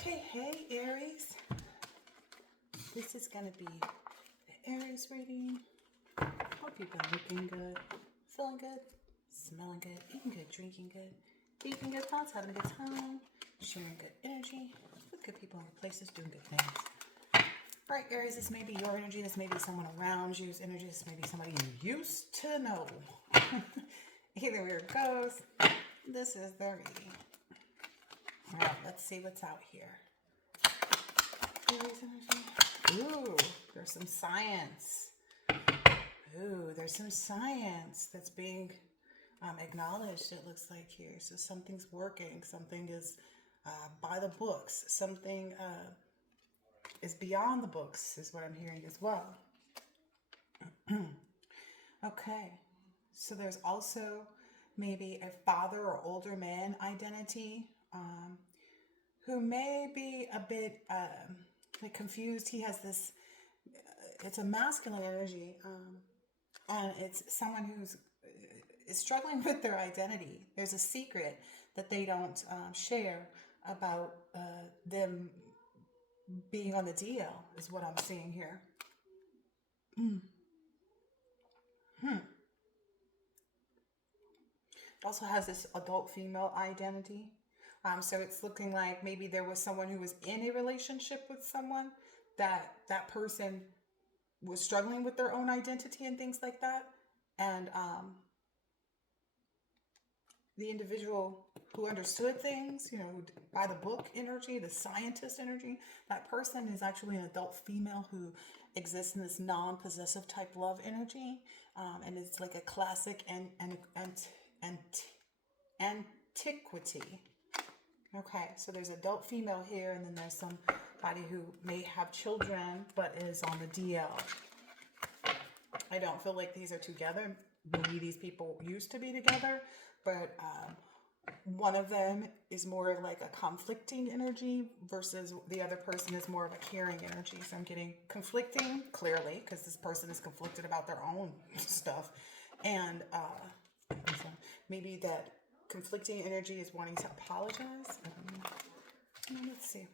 Okay, hey Aries. This is going to be the Aries reading. Hope you've been looking good, feeling good, smelling good, eating good, drinking good, thinking good thoughts, having a good time, sharing good energy with good people and places, doing good things. All right, Aries, this may be your energy. This may be someone around you's energy. This may be somebody you used to know. Either way it goes, this is the reading. All right, let's see what's out here. Aries energy. Ooh, there's some science. Ooh, there's some science that's being acknowledged, it looks like here. So something's working. Something is by the books. Something is beyond the books is what I'm hearing as well. Okay. So there's also maybe a father or older man identity who may be a bit like confused. He has this, it's a masculine energy, and it's someone who's is struggling with their identity. There's a secret that they don't share about them being on the DL, is what I'm seeing here. It also has this adult female identity. So it's looking like maybe there was someone who was in a relationship with someone that person was struggling with their own identity and things like that. And the individual who understood things, by the book energy, the scientist energy, that person is actually an adult female who exists in this non-possessive type love energy. And it's like a classic antiquity. Okay, so there's adult female here, and then there's somebody who may have children but is on the DL. I don't feel like these are together. Maybe these people used to be together, but one of them is more like a conflicting energy versus the other person is more of a caring energy. So I'm getting conflicting, clearly, because this person is conflicted about their own stuff. And so maybe that conflicting energy is wanting to apologize. Let's see.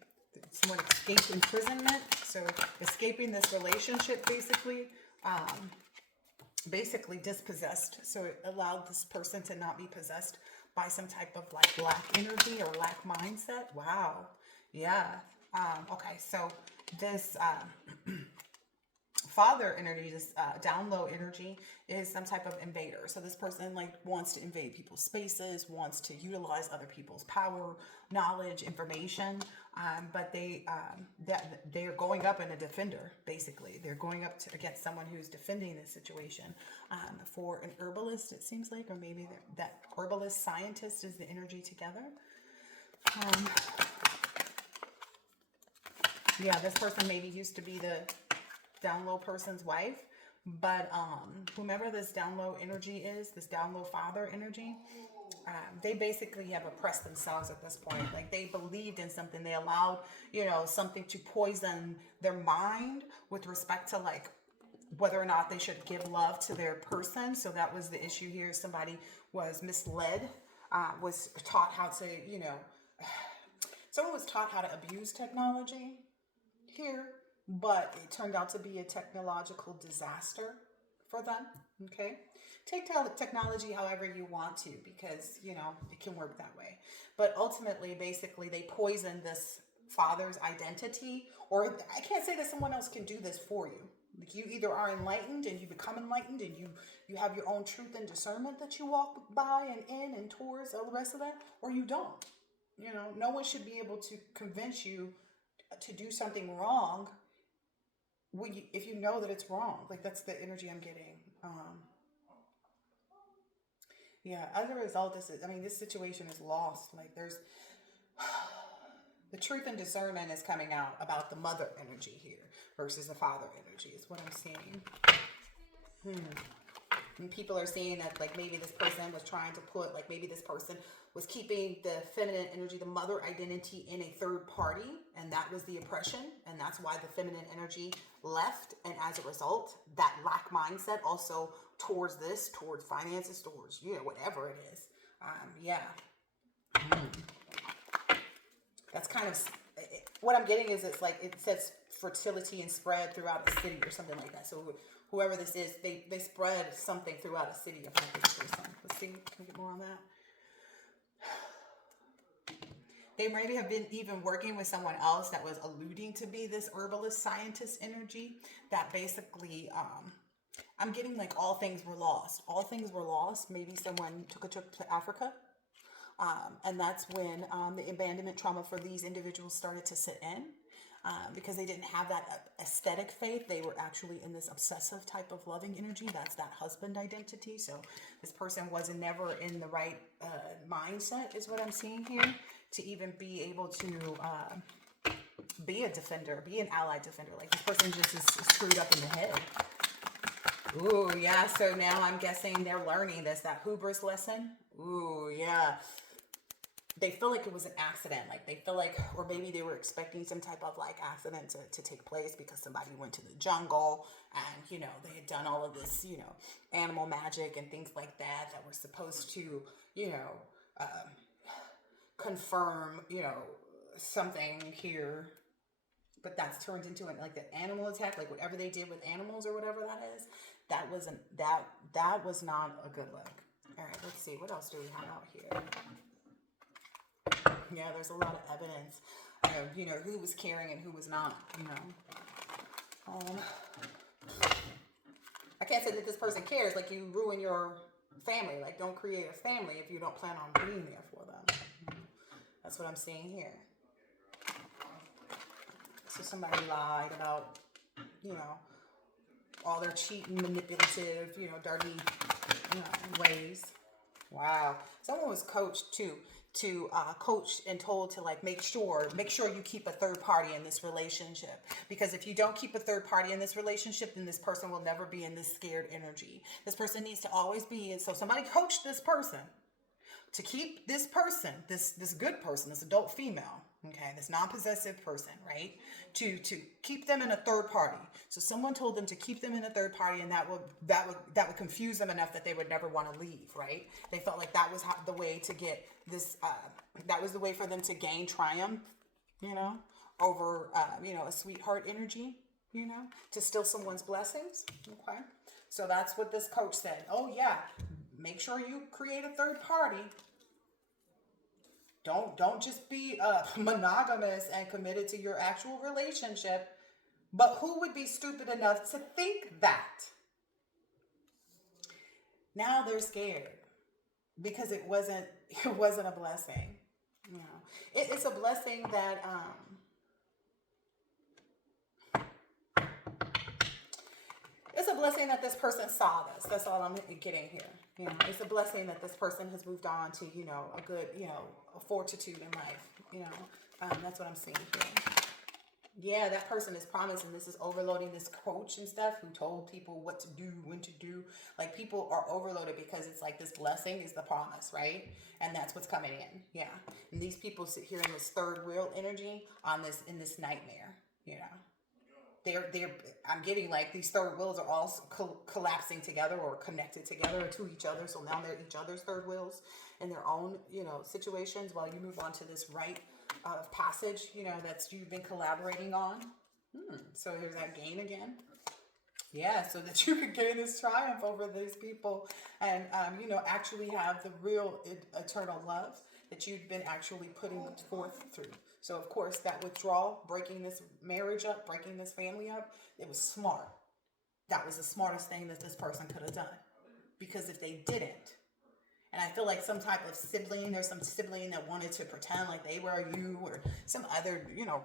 Someone escaped imprisonment. So escaping this relationship, basically dispossessed. So it allowed this person to not be possessed by some type of like lack energy or lack mindset. Wow. Yeah. Okay. So this father energy, this down low energy, is some type of invader. So this person like wants to invade people's spaces, wants to utilize other people's power, knowledge, information, but they're going up in a defender. Basically, they're going up against someone who's defending this situation. For an herbalist, it seems like, or maybe that herbalist scientist is the energy together. Yeah, this person maybe used to be the down low person's wife, but whomever this down low energy is, this down low father energy, they basically have oppressed themselves at this point. Like they believed in something, they allowed something to poison their mind with respect to like whether or not they should give love to their person. So that was the issue here. Somebody was misled, was taught how to someone was taught how to abuse technology here, but it turned out to be a technological disaster for them. Okay, take technology however you want to, because it can work that way. But ultimately, basically, they poison this father's identity, or I can't say that someone else can do this for you. Like you either are enlightened and you become enlightened and you have your own truth and discernment that you walk by and in and towards all the rest of that, or you don't. No one should be able to convince you to do something wrong if you know that it's wrong. Like that's the energy I'm getting. Yeah, as a result, this situation is lost. Like there's the truth and discernment is coming out about the mother energy here versus the father energy is what I'm seeing. And people are saying that like maybe this person was trying to put, like maybe this person was keeping the feminine energy, the mother identity, in a third party, and that was the oppression, and that's why the feminine energy left. And as a result, that lack mindset also towards finances, towards whatever it is. That's kind of what I'm getting is it's like, it says fertility and spread throughout a city or something like that. So whoever this is, they spread something throughout a city about this person. Let's see, can we get more on that? They maybe have been even working with someone else that was alluding to be this herbalist scientist energy that basically, I'm getting like all things were lost. All things were lost. Maybe someone took a trip to Africa. And that's when the abandonment trauma for these individuals started to sit in. Because they didn't have that aesthetic faith. They were actually in this obsessive type of loving energy. That's that husband identity. So this person wasn't never in the right mindset is what I'm seeing here to even be able to be a defender, be an allied defender. Like this person just is screwed up in the head. Ooh, yeah. So now I'm guessing they're learning this, that hubris lesson. Ooh, yeah. They feel like it was an accident. Like they feel like, or maybe they were expecting some type of like accident to take place because somebody went to the jungle and, you know, they had done all of this, you know, animal magic and things like that were supposed to, you know, confirm, you know, something here. But that's turned into like the animal attack, like whatever they did with animals or whatever that is. That wasn't, that was not a good look. All right, let's see. What else do we have out here? Yeah, there's a lot of evidence of, you know, who was caring and who was not, you know. I can't say that this person cares. Like, you ruin your family. Like, don't create a family if you don't plan on being there for them. That's what I'm seeing here. So somebody lied about, you know, all their cheating, manipulative, you know, dirty, you know, ways. Wow. Someone was coached too. To coach and told to like make sure you keep a third party in this relationship, because if you don't keep a third party in this relationship, then this person will never be in this scared energy. This person needs to always be in. So somebody coached this person to keep this person, this good person, this adult female, okay, this non-possessive person, right, to keep them in a third party. So someone told them to keep them in a third party, and that would confuse them enough that they would never want to leave, right? They felt like that was the way to get this, that was the way for them to gain triumph, you know, over, you know, a sweetheart energy, you know, to steal someone's blessings, okay? So that's what this coach said. Oh yeah, make sure you create a third party. Don't just be monogamous and committed to your actual relationship. But who would be stupid enough to think that? Now they're scared because it wasn't a blessing. You know, it's a blessing that it's a blessing that this person saw this. That's all I'm getting here. You know, it's a blessing that this person has moved on to, you know, a good, you know, a fortitude in life. You know, that's what I'm seeing here. Yeah, that person is promised, and this is overloading this coach and stuff who told people what to do, when to do. Like, people are overloaded because it's like this blessing is the promise, right? And that's what's coming in. Yeah. And these people sit here in this third wheel energy in this nightmare, you know. I'm getting like these third wheels are all collapsing together or connected together to each other. So now they're each other's third wheels in their own, you know, situations while you move on to this rite of passage, you know, you've been collaborating on. So here's that gain again. Yeah, so that you could gain this triumph over these people and, you know, actually have the real eternal love that you've been actually putting forth through. So, of course, that withdrawal, breaking this marriage up, breaking this family up, it was smart. That was the smartest thing that this person could have done. Because if they didn't, and I feel like some type of sibling, there's some sibling that wanted to pretend like they were you or some other, you know,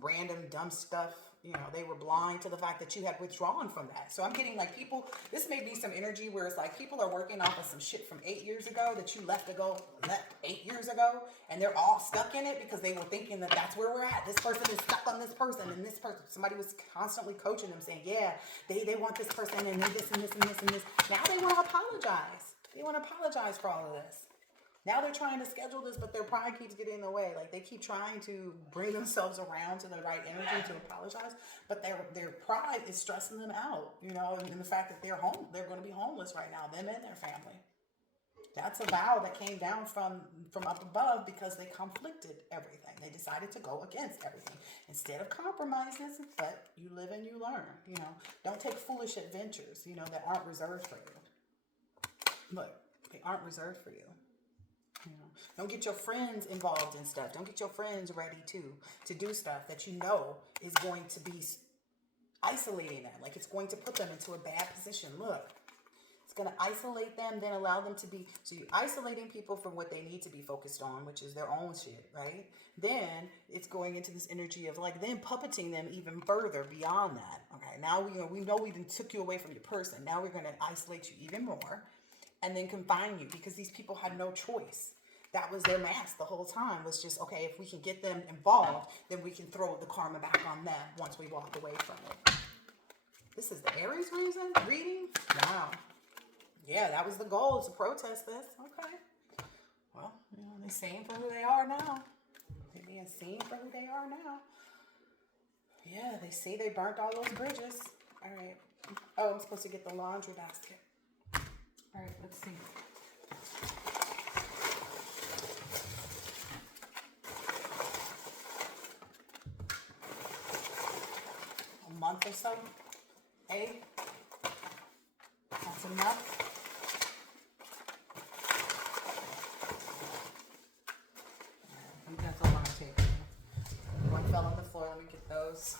random dumb stuff. You know, they were blind to the fact that you had withdrawn from that. So I'm getting like people, this may be some energy where it's like people are working off of some shit from 8 years ago that you left 8 years ago, and they're all stuck in it because they were thinking that that's where we're at. This person is stuck on this person, and this person, somebody was constantly coaching them saying, yeah, they want this person and this and this and this and this. Now they want to apologize. They want to apologize for all of this. Now they're trying to schedule this, but their pride keeps getting in the way. Like, they keep trying to bring themselves around to the right energy to apologize, but their pride is stressing them out, you know, and the fact that they're going to be homeless right now, them and their family. That's a vow that came down from up above because they conflicted everything. They decided decided to go against everything. Instead of compromises, but you live and you learn, you know. Don't take foolish adventures, you know, that aren't reserved for you. Look, they aren't reserved for you. You know, don't get your friends involved in stuff. Don't get your friends ready to do stuff that you know is going to be isolating them. Like, it's going to put them into a bad position. Look, it's going to isolate them, then allow them to be, so you're isolating people from what they need to be focused on, which is their own shit, right? Then it's going into this energy of like then puppeting them even further beyond that. Okay, now we know we took you away from your person. Now we're going to isolate you even more and then confine you, because these people had no choice. That was their mask the whole time, was just, okay, if we can get them involved, then we can throw the karma back on them once we walk away from it. This is the Aries reading? Wow. Yeah, that was the goal, to protest this. Okay. Well, you know, they're seeing for who they are now. They're being seen for who they are now. Yeah, they see they burnt all those bridges. All right. Oh, I'm supposed to get the laundry basket. All right, let's see. A month or so. Hey, that's enough. I think that's all I'm taking. One fell on the floor. Let me get those.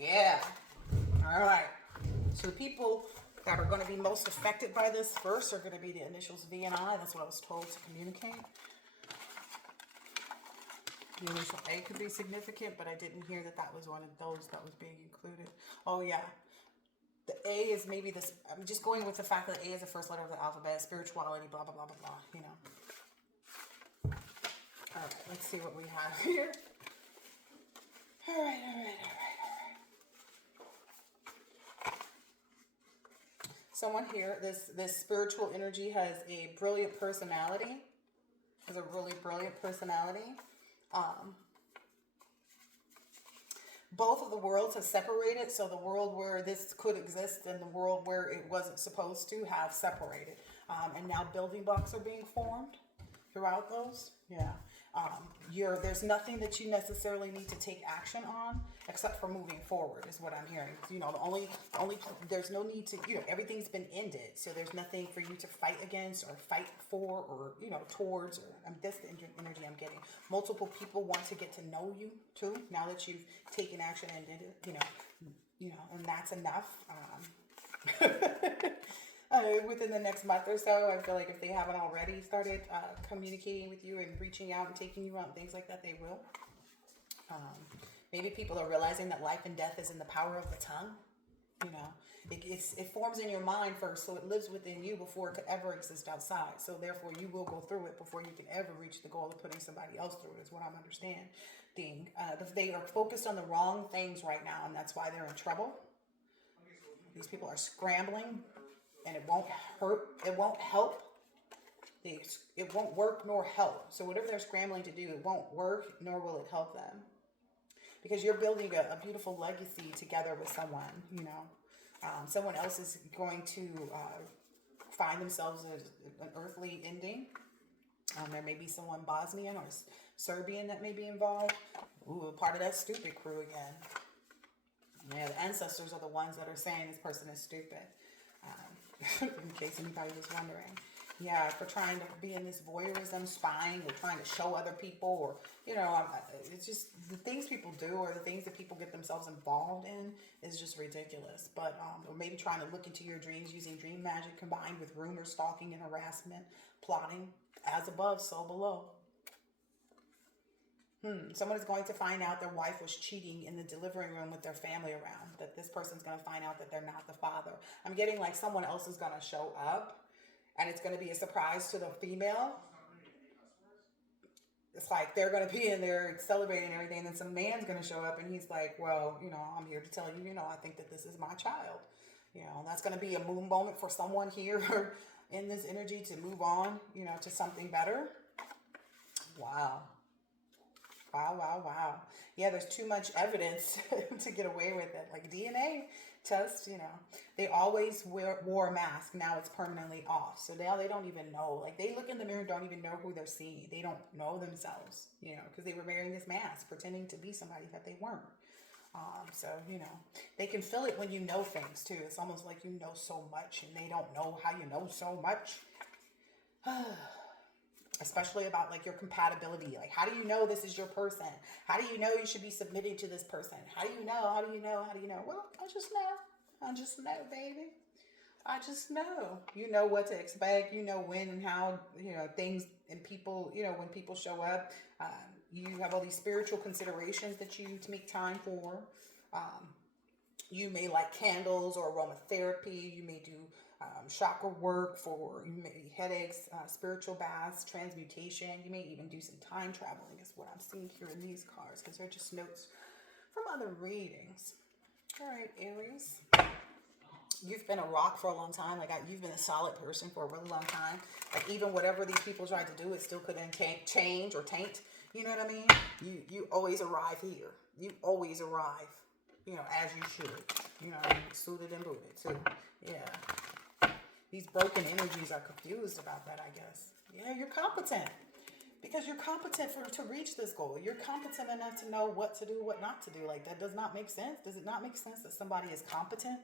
Yeah. All right. So the people that are going to be most affected by this first are going to be the initials V and I. That's what I was told to communicate. The initial A could be significant, but I didn't hear that that was one of those that was being included. Oh, yeah. The A is maybe this. I'm just going with the fact that A is the first letter of the alphabet, spirituality, blah, blah, blah, blah, blah, you know. All right, let's see what we have here. All right. Someone here, this spiritual energy has a brilliant personality. Has a really brilliant personality. Both of the worlds have separated, so the world where this could exist and the world where it wasn't supposed to have separated. And now building blocks are being formed throughout those. Yeah. There's nothing that you necessarily need to take action on except for moving forward is what I'm hearing. You know, the only there's no need to, you know, everything's been ended. So there's nothing for you to fight against or fight for or, you know, towards, or that's the energy I'm getting. Multiple people want to get to know you too, now that you've taken action and did it, you know, and that's enough. Within the next month or so, I feel like if they haven't already started communicating with you and reaching out and taking you out and things like that, they will. Maybe people are realizing that life and death is in the power of the tongue. You know, it forms in your mind first, so it lives within you before it could ever exist outside. So therefore, you will go through it before you can ever reach the goal of putting somebody else through it, is what I'm understanding. They are focused on the wrong things right now, and that's why they're in trouble. These people are scrambling. And it won't hurt, it won't help, it won't work nor help. So whatever they're scrambling to do, it won't work, nor will it help them. Because you're building a beautiful legacy together with someone, you know. Someone else is going to find themselves an earthly ending. There may be someone Bosnian or Serbian that may be involved. Ooh, part of that stupid crew again. Yeah, the ancestors are the ones that are saying this person is stupid. In case anybody was wondering. Yeah, for trying to be in this voyeurism, spying, or trying to show other people, or, you know, it's just the things people do or the things that people get themselves involved in is just ridiculous. But, or maybe trying to look into your dreams using dream magic combined with rumors, stalking, and harassment, plotting, as above, so below. Someone is going to find out their wife was cheating in the delivery room with their family around. That this person's going to find out that they're not the father. I'm getting like someone else is going to show up. And it's going to be a surprise to the female. It's like they're going to be in there celebrating and everything. And then some man's going to show up and he's like, well, you know, I'm here to tell you, you know, I think that this is my child. You know, that's going to be a moon moment for someone here in this energy to move on, you know, to something better. Wow. Wow, wow, wow. Yeah, there's too much evidence to get away with it. Like DNA tests, they always wore a mask. Now it's permanently off. So now they don't even know. Like they look in the mirror, don't even know who they're seeing. They don't know themselves, because they were wearing this mask, pretending to be somebody that they weren't. So, they can feel it when you know things too. It's almost like you know so much and they don't know how you know so much. Especially about like your compatibility. Like, how do you know this is your person? How do you know you should be submitting to this person? How do you know? How do you know? How do you know? Well, I just know. I just know, baby. I just know. You know what to expect. You know when and how, things and people, when people show up. You have all these spiritual considerations that you need to make time for. You may like candles or aromatherapy. You may do chakra work for headaches, spiritual baths, transmutation. You may even do some time traveling is what I'm seeing here in these cards because they're just notes from other readings. All right, Aries. You've been a rock for a long time. Like you've been a solid person for a really long time. Like even whatever these people tried to do, it still couldn't change or taint. You know what I mean? You always arrive here. You always arrive, as you should. Suited and booted too. Yeah. These broken energies are confused about that, I guess. Yeah, you're competent. Because you're competent to reach this goal. You're competent enough to know what to do, what not to do. Like that does not make sense. Does it not make sense that somebody is competent?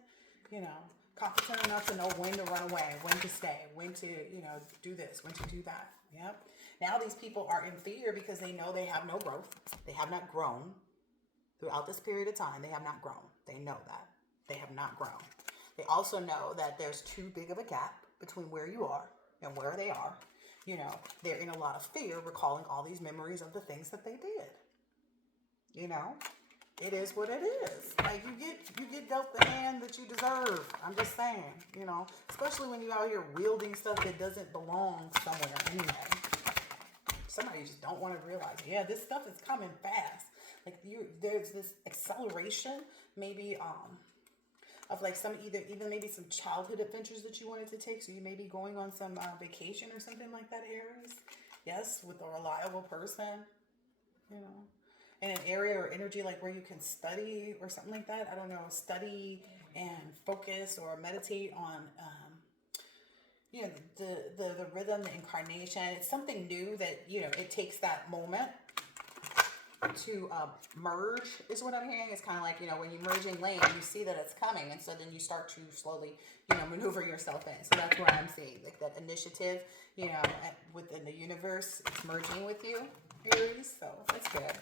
Competent enough to know when to run away, when to stay, when to, do this, when to do that. Yep. Now these people are in fear because they know they have no growth. They have not grown throughout this period of time. They have not grown. They know that. They have not grown. They also know that there's too big of a gap between where you are and where they are. They're in a lot of fear, recalling all these memories of the things that they did. It is what it is. Like you get dealt the hand that you deserve. I'm just saying, especially when you're out here wielding stuff that doesn't belong somewhere anyway. Somebody just don't want to realize, yeah, this stuff is coming fast. Like there's this acceleration, maybe of like even maybe some childhood adventures that you wanted to take. So you may be going on some vacation or something like that, Aries. Yes, with a reliable person, in an area or energy like where you can study or something like that. I don't know, study and focus or meditate on, the rhythm, the incarnation. It's something new that, it takes that moment to merge is what I'm hearing. It's kind of like, when you're merging lanes, you see that it's coming. And so then you start to slowly, maneuver yourself in. So that's what I'm seeing, like that initiative, within the universe, it's merging with you, Aries. So that's good.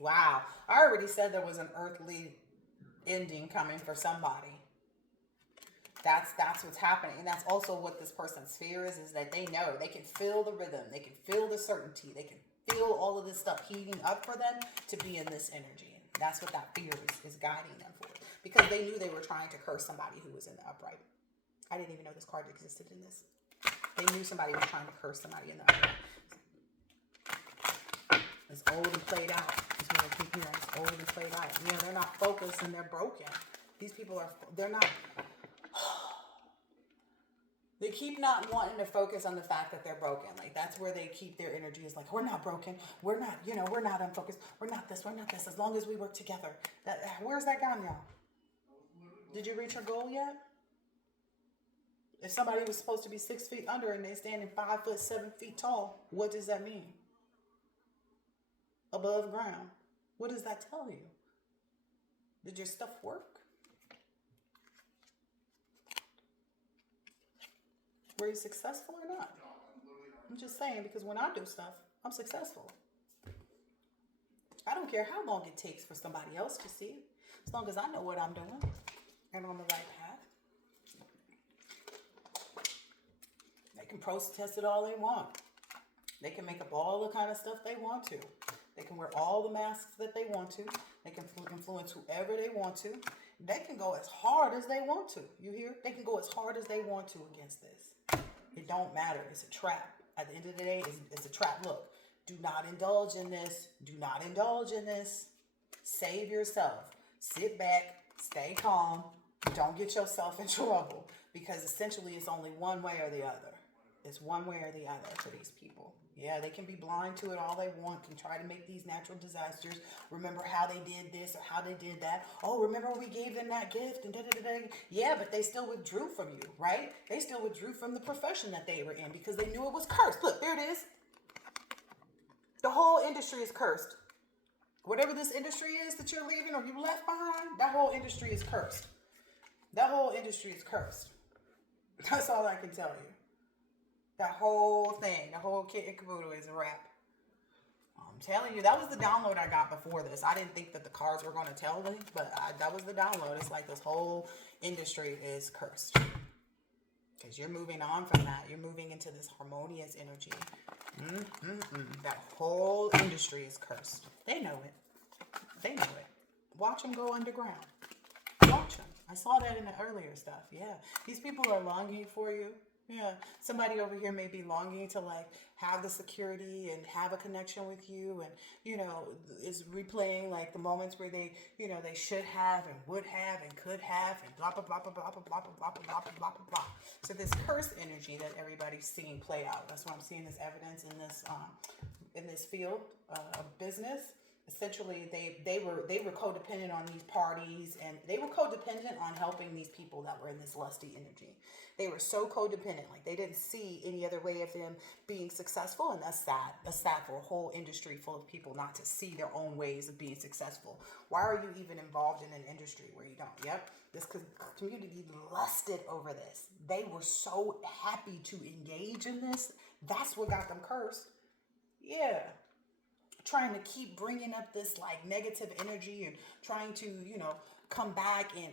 Wow. I already said there was an earthly ending coming for somebody. That's what's happening. And that's also what this person's fear is that they know. They can feel the rhythm. They can feel the certainty. They can feel all of this stuff heating up for them to be in this energy. And that's what that fear is guiding them for. Because they knew they were trying to curse somebody who was in the upright. I didn't even know this card existed in this. They knew somebody was trying to curse somebody in the upright. It's old and played out. That's what I keep hearing. It's old and played out. They're not focused and they're broken. These people they're not. They keep not wanting to focus on the fact that they're broken. Like that's where they keep their energy is like, we're not broken. We're not, we're not unfocused. We're not this. We're not this. As long as we work together. Where's that gone, y'all? Did you reach your goal yet? If somebody was supposed to be 6 feet under and they're standing 5 foot 7 feet tall, what does that mean? Above ground. What does that tell you? Did your stuff work? Were you successful or not? I'm just saying, because when I do stuff, I'm successful. I don't care how long it takes for somebody else to see it, as long as I know what I'm doing and on the right path. They can protest it all they want. They can make up all the kind of stuff they want to. They can wear all the masks that they want to. They can influence whoever they want to. They can go as hard as they want to. You hear? They can go as hard as they want to against this. It don't matter. It's a trap. At the end of the day, it's a trap. Look, do not indulge in this. Do not indulge in this. Save yourself. Sit back. Stay calm. Don't get yourself in trouble. Because essentially it's only one way or the other. It's one way or the other for these people. Yeah, they can be blind to it all they want, can try to make these natural disasters. Remember how they did this or how they did that. Oh, remember we gave them that gift and da-da-da-da. Yeah, but they still withdrew from you, right? They still withdrew from the profession that they were in because they knew it was cursed. Look, there it is. The whole industry is cursed. Whatever this industry is that you're leaving or you left behind, that whole industry is cursed. That whole industry is cursed. That's all I can tell you. That whole thing, the whole kit and caboodle is a wrap. I'm telling you, that was the download I got before this. I didn't think that the cards were going to tell me, but that was the download. It's like this whole industry is cursed. Because you're moving on from that. You're moving into this harmonious energy. That whole industry is cursed. They know it. They know it. Watch them go underground. Watch them. I saw that in the earlier stuff. Yeah. These people are longing for you. Yeah, somebody over here may be longing to like have the security and have a connection with you, and is replaying like the moments where they they should have and would have and could have and blah blah blah blah blah blah blah blah blah blah blah blah blah. So this curse energy that everybody's seeing play out. That's why I'm seeing this evidence in this field of business. Essentially, they were codependent on these parties, and they were codependent on helping these people that were in this lusty energy. They were so codependent, like they didn't see any other way of them being successful, and that's sad. That's sad for a whole industry full of people not to see their own ways of being successful. Why are you even involved in an industry where you don't? Yep, this community lusted over this. They were so happy to engage in this. That's what got them cursed. Yeah. Trying to keep bringing up this like negative energy and trying to, come back and,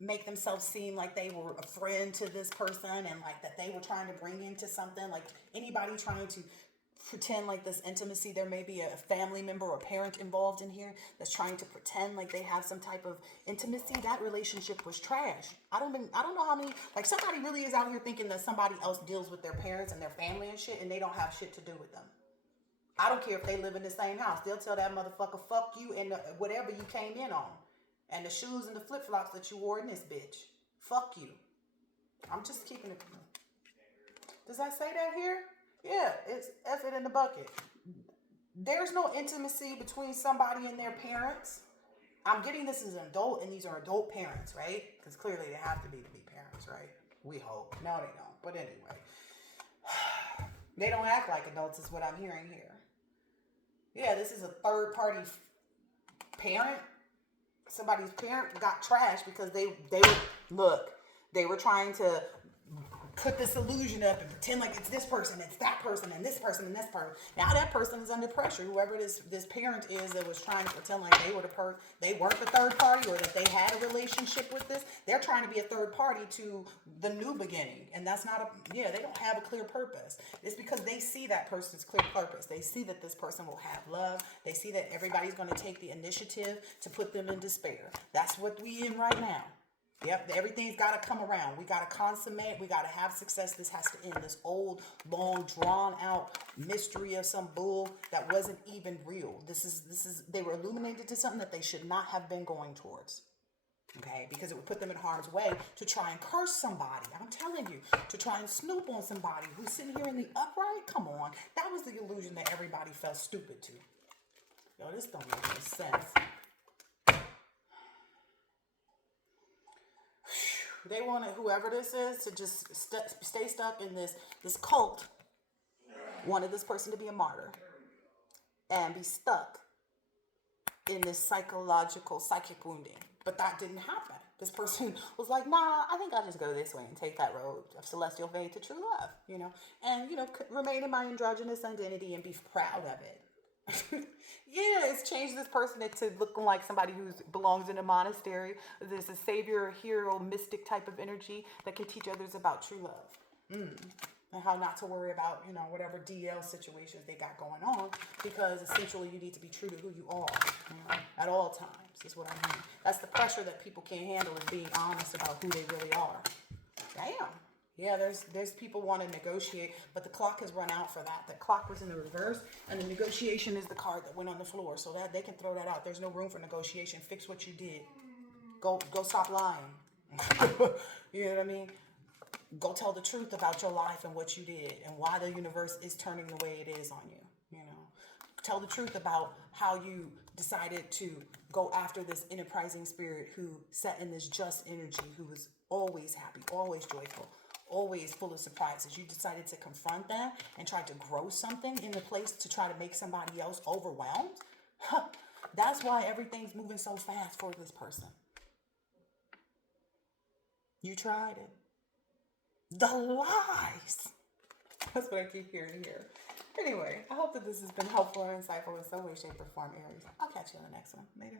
make themselves seem like they were a friend to this person and like that they were trying to bring into something. Like anybody trying to pretend like this intimacy, there may be a family member or parent involved in here that's trying to pretend like they have some type of intimacy. That relationship was trash. I don't know how many, like somebody really is out here thinking that somebody else deals with their parents and their family and shit and they don't have shit to do with them. I don't care if they live in the same house. They'll tell that motherfucker, fuck you and whatever you came in on. And the shoes and the flip-flops that you wore in this bitch. Fuck you. I'm just keeping it. Does I say that here? Yeah, it's F it in the bucket. There's no intimacy between somebody and their parents. I'm getting this as an adult, and these are adult parents, right? Because clearly they have to be parents, right? We hope. No, they don't. But anyway. They don't act like adults is what I'm hearing here. Yeah, this is a third-party parent. Somebody's parent got trashed because they were trying to put this illusion up and pretend like it's this person, it's that person, and this person, and this person. Now that person is under pressure. Whoever this parent is that was trying to pretend like they were they weren't the third party or that they had a relationship with this. They're trying to be a third party to the new beginning, and that's not they don't have a clear purpose. It's because they see that person's clear purpose. They see that this person will have love. They see that everybody's going to take the initiative to put them in despair. That's what we in right now. Yep, everything's got to come around. We got to consummate. We got to have success. This has to end. This old, long, drawn-out mystery of some bull that wasn't even real. This is. They were illuminated to something that they should not have been going towards. Okay, because it would put them in harm's way to try and curse somebody. I'm telling you, to try and snoop on somebody who's sitting here in the upright. Come on, that was the illusion that everybody felt stupid to. Yo, this don't make any sense. They wanted whoever this is to just stay stuck in this cult. Wanted this person to be a martyr and be stuck in this psychic wounding. But that didn't happen. This person was like, nah, I think I'll just go this way and take that road of celestial faith to true love, and, remain in my androgynous identity and be proud of it. Yeah, it's changed this person into looking like somebody who belongs in a monastery. There's a savior, hero, mystic type of energy that can teach others about true love. And how not to worry about, whatever DL situations they got going on, because essentially you need to be true to who you are, at all times, is what I mean. That's the pressure that people can't handle, is being honest about who they really are. Damn. Yeah, there's people want to negotiate, but the clock has run out for that. The clock was in the reverse, and the negotiation is the card that went on the floor, so that they can throw that out. There's no room for negotiation. Fix what you did. Go stop lying. You know what I mean? Go tell the truth about your life and what you did and why the universe is turning the way it is on you. You know, tell the truth about how you decided to go after this enterprising spirit who sat in this just energy, who was always happy, always joyful, always full of surprises. You decided to confront that and try to grow something in the place to try to make somebody else overwhelmed. That's why everything's moving so fast for this person. You tried it. The lies. That's what I keep hearing here. Anyway, I hope that this has been helpful and insightful in some way, shape, or form, Aries. I'll catch you on the next one. Later.